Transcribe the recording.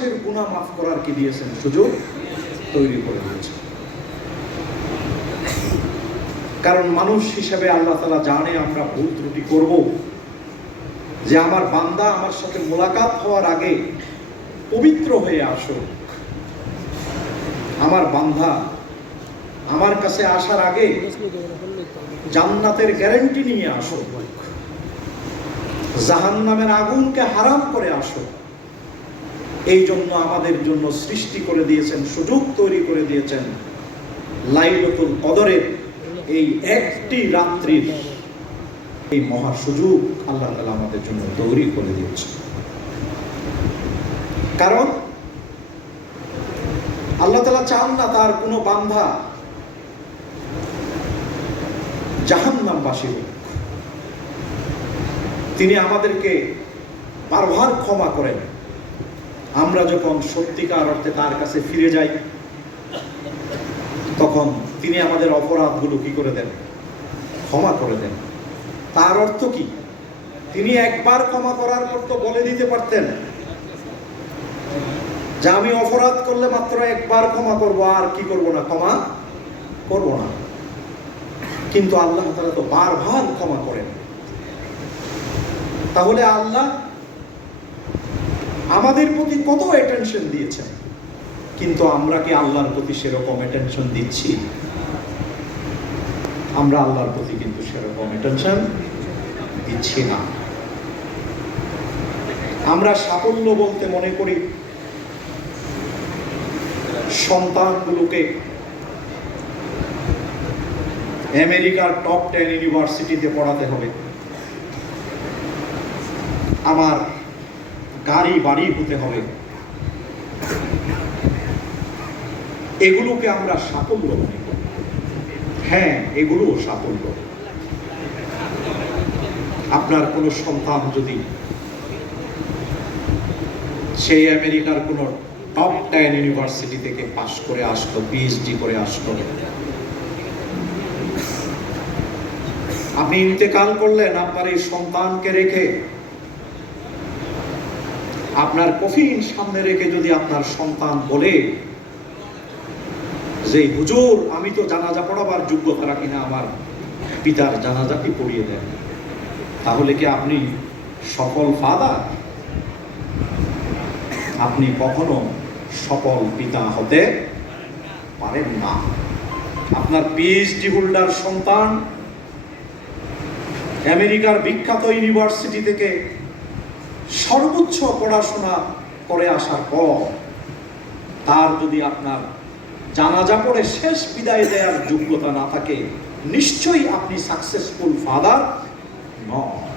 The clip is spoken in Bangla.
মানুষের গুণা মাফ করার কি দিয়েছেন? সুযোগ তৈরি করে দিয়েছেন কারণ মানুষ হিসেবে আল্লাহ তালা জানে আমরা ভুল ত্রুটি করব। যে আমার বান্দা আমার সাথে মোলাকাত হওয়ার আগে পবিত্র হয়ে আসো আমার বান্ধা আমার কাছে আসার আগে জান্নাতের গ্যারেন্টি নিয়ে আসো জাহান্নামের আগুনকে হারাম করে আসো এই জন্য আমাদের জন্য সৃষ্টি করে দিয়েছেন, সুযোগ তৈরি করে দিয়েছেন লাইলতুল কদরের এই একটি রাত্রির এই মহা সুযোগ আল্লাহ তালা আমাদের জন্য তৈরি করে দিয়েছে কারণ আল্লাহ তালা চান না তার কোনো বান্ধা জাহান্নামবাসী হোক। তিনি আমাদেরকে বারবার ক্ষমা করেন। আমরা যখন সত্যিকার অর্থে তার কাছে ফিরে যাই, তখন তিনি আমাদের অপরাধগুলো কি করে দেন? ক্ষমা করে দেন। তার অর্থ কি? তিনি একবার ক্ষমা করার পর তো বলে দিতে পারতেন। যে আমি অপরাধ করলে মাত্র একবার ক্ষমা করব, আর কি করব না? ক্ষমা করব না। কিন্তু আল্লাহ তো বারবার ক্ষমা করেন। তাহলে আল্লাহ আমাদের প্রতি কত অ্যাটেনশন দিয়েছেন? কিন্তু আমরা কি আল্লাহর প্রতি সেরকম অ্যাটেনশন দিচ্ছি? আমরা আল্লাহর প্রতি কিন্তু সেরকম অ্যাটেনশন দিচ্ছি না। আমরা সাফল্য বলতে মনে করি, সন্তানগুলোকে আমেরিকার টপ টেন ইউনিভার্সিটিতে পড়াতে হবে। আমার গাড়ি, বাড়ি হতে হবে। এগুলোকে আমরা সাফল্য মনে করি। হ্যাঁ এগুলো সাফল্য। আপনার কোনো সন্তান যদি সেই আমেরিকার কোনো টপ টেন ইউনিভার্সিটি থেকে পাশ করে আসলো পিএইচডি করে আসলো, আপনি ইন্তেকাল করলেন আপনার এই সন্তানকে রেখে আপনার কফিন সামনে রেখে যদি আপনার সন্তান বলে যে, হুজুর, আমি তো জানাজা পড়াবার যোগ্যতা রাখি না, আমার পিতার জানাজাটি পড়িয়ে দেন। তাহলে কি আপনি সফল ফাদার আপনি কখনো সফল পিতা হতে পারেন না। আপনার পিএইচডি হোল্ডার সন্তান আমেরিকার বিখ্যাত ইউনিভার্সিটি থেকে সর্বোচ্চ পড়াশোনা করে আসার পর, তার যদি আপনার জানাজা পড়ে শেষ বিদায় দেওয়ার যোগ্যতা না থাকে, নিশ্চয়ই আপনি সাকসেসফুল ফাদার নন।